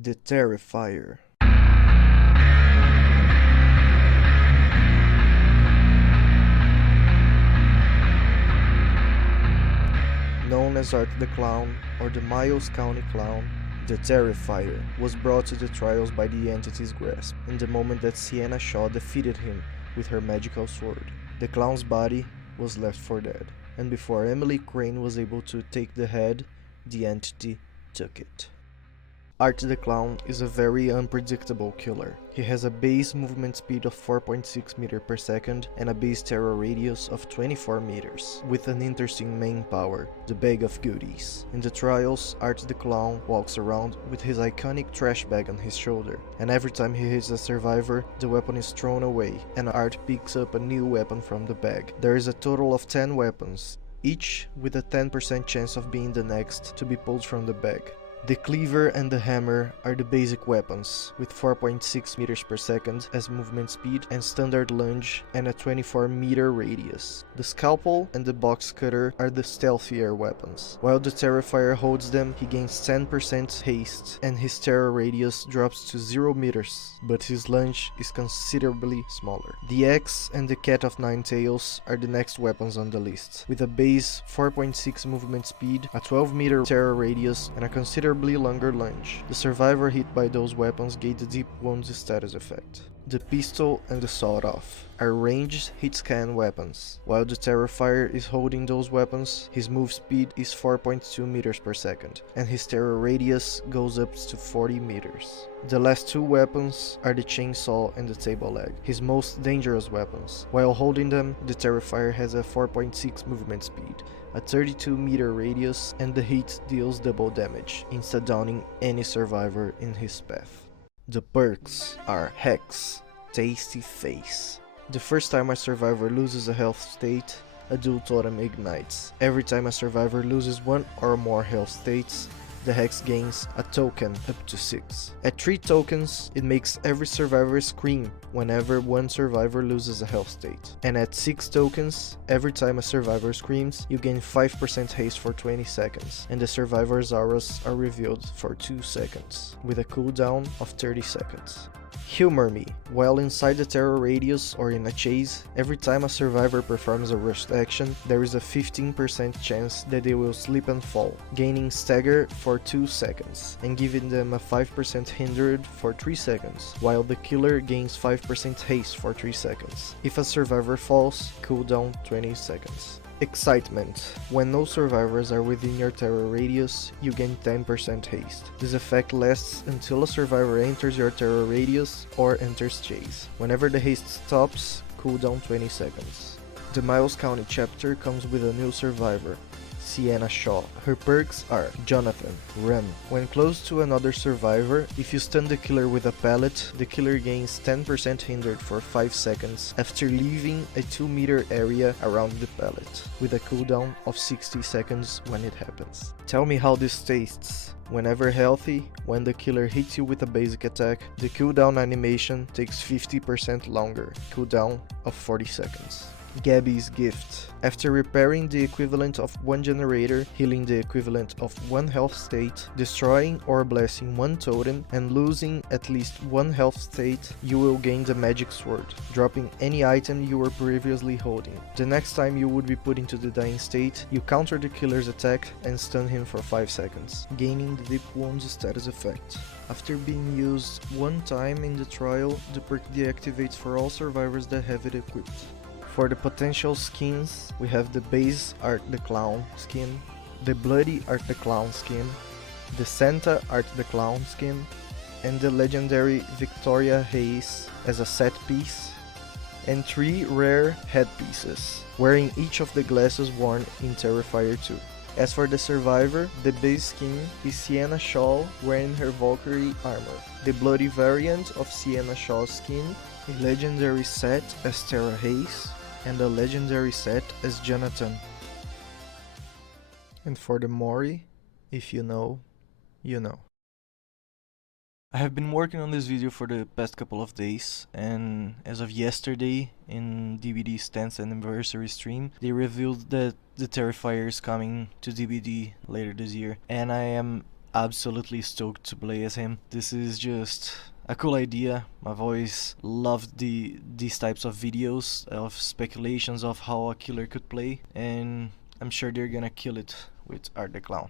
The Terrifier. Known as Art the Clown or the Miles County Clown, the Terrifier was brought to the trials by the entity's grasp in the moment that Sienna Shaw defeated him with her magical sword. The clown's body was left for dead, and before Emily Crane was able to take the head, the entity took it. Art the Clown is a very unpredictable killer. He has a base movement speed of 4.6 meters per second and a base terror radius of 24 meters, with an interesting main power, the bag of goodies. In the trials, Art the Clown walks around with his iconic trash bag on his shoulder, and every time he hits a survivor, the weapon is thrown away, and Art picks up a new weapon from the bag. There is a total of 10 weapons, each with a 10% chance of being the next to be pulled from the bag. The cleaver and the hammer are the basic weapons, with 4.6 meters per second as movement speed and standard lunge and a 24 meter radius. The scalpel and the box cutter are the stealthier weapons. While the Terrifier holds them, he gains 10% haste and his terror radius drops to 0 meters, but his lunge is considerably smaller. The axe and the cat of nine tails are the next weapons on the list, with a base 4.6 movement speed, a 12 meter terror radius and a considerably longer lunge. The survivor hit by those weapons get the deep wounds status effect. The pistol and the sawed-off are ranged hit scan weapons. While the Terrifier is holding those weapons, his move speed is 4.2 meters per second, and his terror radius goes up to 40 meters. The last two weapons are the chainsaw and the table leg, his most dangerous weapons. While holding them, the Terrifier has a 4.6 movement speed, a 32 meter radius, and the hit deals double damage, insta-downing any survivor in his path. The perks are Hex, Tasty Face. The first time a survivor loses a health state, a dual totem ignites. Every time a survivor loses one or more health states, the Hex gains a token up to 6. At 3 tokens, it makes every survivor scream whenever one survivor loses a health state. And at 6 tokens, every time a survivor screams, you gain 5% haste for 20 seconds, and the survivor's auras are revealed for 2 seconds, with a cooldown of 30 seconds. Humor Me. While inside the terror radius or in a chase, every time a survivor performs a rushed action, there is a 15% chance that they will slip and fall, gaining stagger for 2 seconds, and giving them a 5% hindered for 3 seconds, while the killer gains 5% haste for 3 seconds. If a survivor falls, cooldown 20 seconds. Excitement. When no survivors are within your terror radius, you gain 10% haste. This effect lasts until a survivor enters your terror radius or enters chase. Whenever the haste stops, cooldown 20 seconds. The Miles County chapter comes with a new survivor, Sienna Shaw. Her perks are Jonathan, Run. When close to another survivor, if you stun the killer with a pellet, the killer gains 10% hindered for 5 seconds after leaving a 2 meter area around the pellet, with a cooldown of 60 seconds when it happens. Tell me how this tastes. Whenever healthy, when the killer hits you with a basic attack, the cooldown animation takes 50% longer, cooldown of 40 seconds. Gabby's Gift. After repairing the equivalent of 1 generator, healing the equivalent of 1 health state, destroying or blessing 1 totem, and losing at least 1 health state, you will gain the magic sword, dropping any item you were previously holding. The next time you would be put into the dying state, you counter the killer's attack and stun him for 5 seconds, gaining the deep wounds status effect. After being used 1 time in the trial, the perk deactivates for all survivors that have it equipped. For the potential skins, we have the base Art the Clown skin, the Bloody Art the Clown skin, the Santa Art the Clown skin, and the legendary Victoria Hayes as a set piece, and 3 rare headpieces, wearing each of the glasses worn in Terrifier 2. As for the survivor, the base skin is Sienna Shaw wearing her Valkyrie armor, the bloody variant of Sienna Shaw's skin, a legendary set as Tara Hayes, and a legendary set as Jonathan. And for the Mori, if you know, you know. I have been working on this video for the past couple of days, and as of yesterday, in DBD's 10th anniversary stream, they revealed that the Terrifier is coming to DBD later this year, and I am absolutely stoked to play as him. This is just a cool idea. My voice loved these types of videos of speculations of how a killer could play, and I'm sure they're gonna kill it with Art the Clown.